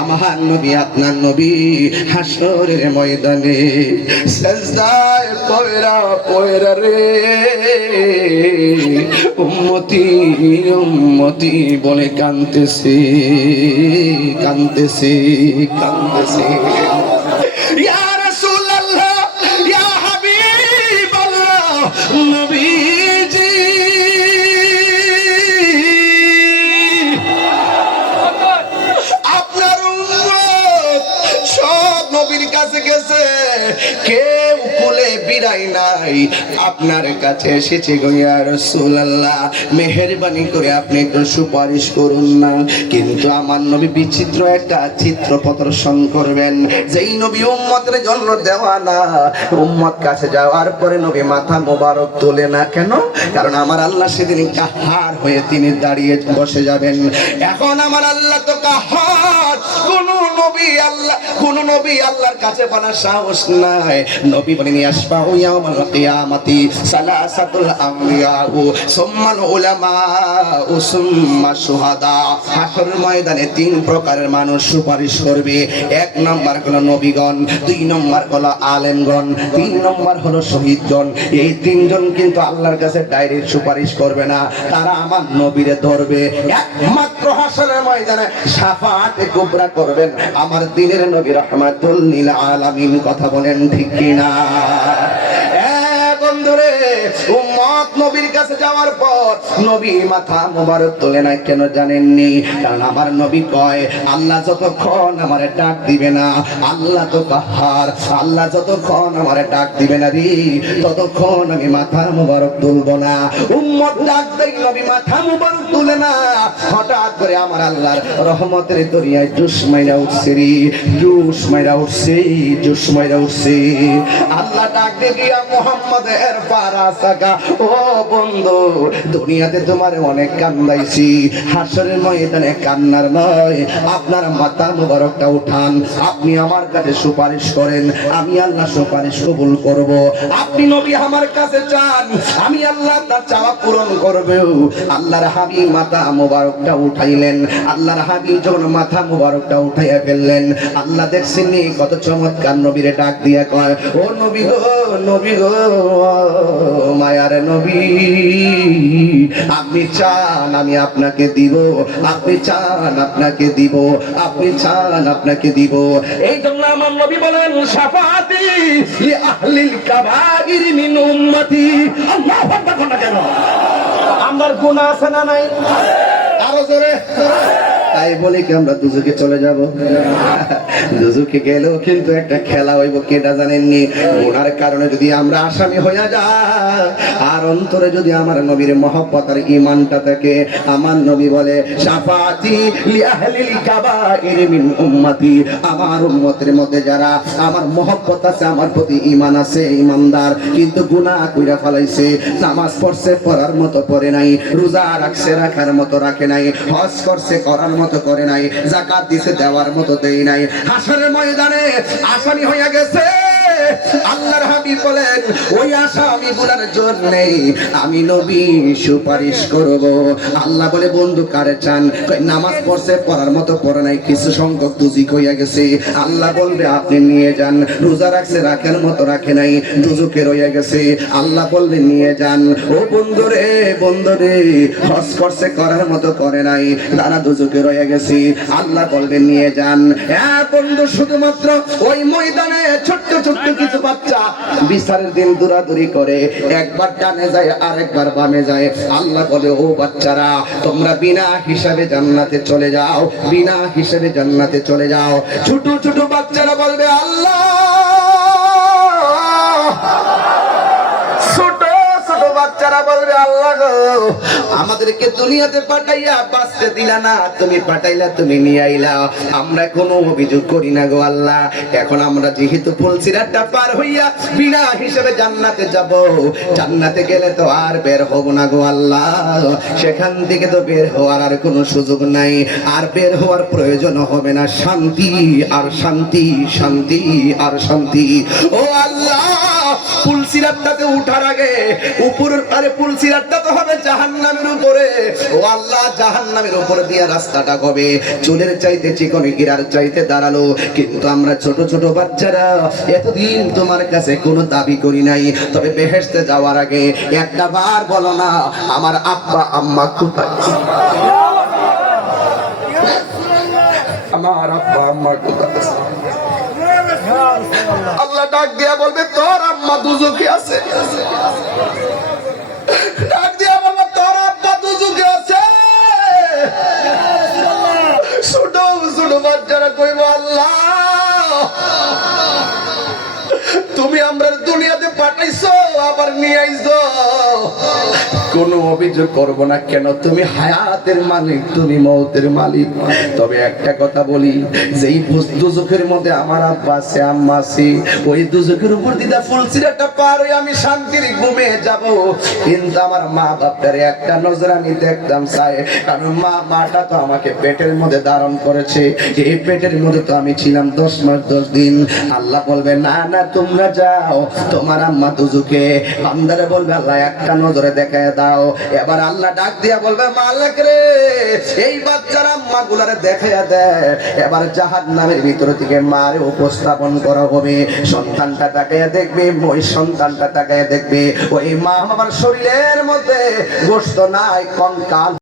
আমার নবী আপনার নবী হাসরের ময়দানে সিজদায় পয়রা পয়রা রে উম্মতি উম্মতি বলে কাঁদতেছে কাঁদতেছে কাঁদতেছে। ইয়া রাসূলুল্লাহ ইয়া হাবিবাল্লাহ নবীজি নবীর কাছে গেছে, কেউ কোলে বিরাই নাই, আপনার কাছে এসেছে গো ইয়া রাসূলুল্লাহ, মেহেরবানি করে আপনি একটু সুপারিশ করুন না। কিন্তু আমার নবী বিচিত্র একটা চিত্র প্রদর্শন করবেন, যেই নবী উম্মতের জন্য দেওয়া না। উম্মত কাছে যাওয়ার পরে নবী মাথা মোবারক তোলে না কেন? কারণ আমার আল্লাহ সেদিন কাহার হয়ে তিনি দাঁড়িয়ে বসে যাবেন। এখন আমার আল্লাহ তো কাহার, কোন নবী আল্লাহর কাছে বলার সাহস নাই। নবী বলেন ইয়াসফাউ ইয়াউমাল কিয়ামাতি সালাসাতুল আমবিয়া সুম্মাল উলামা সুম্মা শুহাদা। হাসর ময়দানে তিন প্রকারের মানুষ সুপারিশ করবে। এক নম্বর হলো নবীগণ, দুই নম্বর হলো আলেমগণ, তিন নম্বর হলো শহীদগণ। এই তিনজন কিন্তু আল্লাহর কাছে ডাইরেক্ট সুপারিশ করবে না, তারা আমার নবীরে ধরবে। একমাত্র হাসরের ময়দানে শাফাআতে কুবরা করবেন আমার দিনের নবী রাহমাতুল লিল আলামিন। কথা বলেন ঠিক কিনা? বন্ধুরে, উম্মত নবীর কাছে যাওয়ার পর নবী মাথা মোবারক তোলে না কেন জানেননি? কারণ আমার নবী কয় আল্লাহ যতক্ষণ আমারে ডাক দিবে না, আল্লাহ তো কাহার, আল্লাহ যতক্ষণ আমারে ডাক দিবে না রে ততক্ষণ আমি মাথা মোবারক তুলবো না। উম্মত ডাক দেয়, নবী মাথা মোবারক তুলে না। হঠাৎ করে আমার আল্লাহর রহমতের দরিয়ায় জুস মাইরা উঠছে রে, জুস মাইরা উঠছে, জুস মাইরা উঠছে। আল্লাহ ডাক দিয়া মুহাম্মদ এর পারাসাকা, ও বন্ধু দুনিয়াতে তোমার অনেক কান্দাইছি, হাসরের ময়দানে কান্নার নয়, আপনার মাথা মোবারকটা উঠান, আপনি আমার কাছে সুপারিশ করেন, আমি আল্লাহ সুপারিশ কবুল করব। আপনি নবী আমার কাছে চান, আমি আল্লাহ তার চাওয়া পূরণ করব। আল্লাহর হাবিব মাথা মোবারকটা উঠাইলেন। আল্লাহর হাবিব যখন মাথা মোবারকটা উঠাইয়া ফেললেন, আল্লাহ দেখছেন কত চমৎকার নবীরে ডাক দিয়া কয়, ও নবী গো, নবী গো, মায়ার নবী, আপনি চান আমি আপনাকে দিব, আপনি চান আপনাকে দিব, আপনি চান আপনাকে দিব। এই জন্য আমার নবী বলেন শাফাআতি লি আহলিল কাবাইর মিন উম্মতি। আল্লাহু আকবার। কোনটা কেন? আমার গুনাহ আছে না নাই? আরো জোরে। তাই বলে কি আমরা দুজকে চলে যাব? দুজকে গেলেও কিন্তু একটা খেলা হইব, কেটা জানেননি? গুনার কারণে যদি আমরা আসামি হইয়া যাই, আর অন্তরে যদি আমার নবীর মহব্বত আর ঈমানটা থাকে, আমার নবী বলে শাফাআতি লি আহলিল কাবাইর মিন উম্মতি, আমার উম্মতের মধ্যে যারা আমার মহব্বত আছে, আমার প্রতি ঈমান আছে, ঈমানদার, কিন্তু গুনাহ কইরা ফলাইছে, নামাজ পড়ছে পড়ার মতো পড়ে নাই, রোজা রাখছে রাখার মতো রাখে নাই, হজ করছে করার মতো করে নাই, যাকাত দিছে দেওয়ার মতো দেই নাই, হাসরের ময়দানে আসামি হইয়া গেছে। আল্লাহর হাবিব বলেন ওই আসামিগুলোর জন্য আমি নবী সুপারিশ করব। আল্লাহ বলে বন্ধু কারে চান? নামাজ পড়ছে পড়ার মতো পড়ে নাই, কিছু সংখ্যক দুজিক হইয়া গেছে। আল্লাহ বলবে আপনি নিয়ে যান। রোজা রাখছে রাখার মতো রাখে নাই, দুজুকে রইয়া গেছে। আল্লাহ বলবে নিয়ে যান। ও বন্ধুরে, বন্ধুরে, হজ করছে করার মতো করে নাই, তারা দুজুকে রইয়া গেছে। আল্লাহ বলবে নিয়ে যান। বন্ধু শুধুমাত্র ওই ময়দানে ছোট্ট ছোট্ট কিছু বাচ্চা বিচারের দিন দৌড়াদৌড়ি করে, একবার ডানে যায় আরেকবার বামে যায়। আল্লাহ বলে ও বাচ্চারা তোমরা বিনা হিসাবে জান্নাতে চলে যাও, বিনা হিসাবে জান্নাতে চলে যাও। ছোট ছোট বাচ্চারা বলবে আল্লাহ, বাচ্চারা বলবে আল্লাহ গো, আমাদেরকে দুনিয়াতে পাঠাইয়া বাঁচতে দিলা না, তুমি পাঠাইলা, তুমি নিয়ে আইলা, আমরা কোনো অভিযোগ করি না গো আল্লাহ। এখন আমরা যেহেতু ফুলসিরাতটা পার হইয়া বিনা হিসেবে জান্নাতে যাব, জান্নাতে গেলে তো আর বের হব না গো আল্লাহ, সেখান থেকে তো বের হওয়ার আর কোনো সুযোগ নাই, আর বের হওয়ার প্রয়োজন হবে না, শান্তি আর শান্তি, শান্তি আর শান্তি। ও আল্লাহ, ফুলসিরাতটাতে উঠার আগে উপরের এবারে পুলসিরাতটা তো হবে জাহান্নামের উপরে। ও আল্লাহ, জাহান্নামের উপরে দিয়ে রাস্তাটা হবে চুলের চাইতে চিকন গিরার চাইতে দাঁড়ালো। কিন্তু আমরা ছোট ছোট বাচ্চারা এতদিন তোমার কাছে কোনো দাবি করি নাই, তবে বেহেশতে যাওয়ার আগে একটা বার বলো না আমার আব্বা আম্মা কোথায়? আমার আব্বা আম্মা কোথায়? আল্লাহ ডাক দিয়া বলবে তোর আম্মা দুজকে আছে। ডাক দিয়া বলবে তোর আব্বা দুজকে আছে। ছোট ছোট বাচ্চারা কইব আল্লাহ তুমি আমরা দুনিয়াতে পাঠাইছো আবার নিয়ে আইছো, কোনো অভিযোগ করব না। কেন? তুমি হায়াতের মালিক, তুমি মওতের মালিক। তবে একটা কথা বলি, যেই দুজকের মধ্যে আমার আব্বা আছে আম্মা আছে, ওই দুজকের উপর দিদা ফুলসিরাটা পার হয়ে আমি শান্তির ঘুমে যাব। কিন্তু আমার মা বাপটারে একটা নজর আমি দেখতাম চাই, কারণ মাটা তো আমাকে পেটের মধ্যে ধারণ করেছে। এই পেটের মধ্যে তো আমি ছিলাম 10 মাস 10 দিন। আল্লাহ বলবে না না তোমরা যাও, তোমার আম্মা দুজকে। বান্দারে বলবে আল্লাহ একটা নজরে দেখায় দাও। এবার আল্লাহ ডাক দিয়া বলবে মালিক রে এই বাচ্চার আম্মা গুলারে দেখাইয়া দেয়। এবার জাহান্নামের ভিতর থেকে মারে উপস্থাপন করা হবে। সন্তানটা তাকাইয়া দেখবে, ওই সন্তানটা তাকাইয়া দেখবে ওই মা বাবার শরীরের মধ্যে গোশত নাই, কঙ্কাল।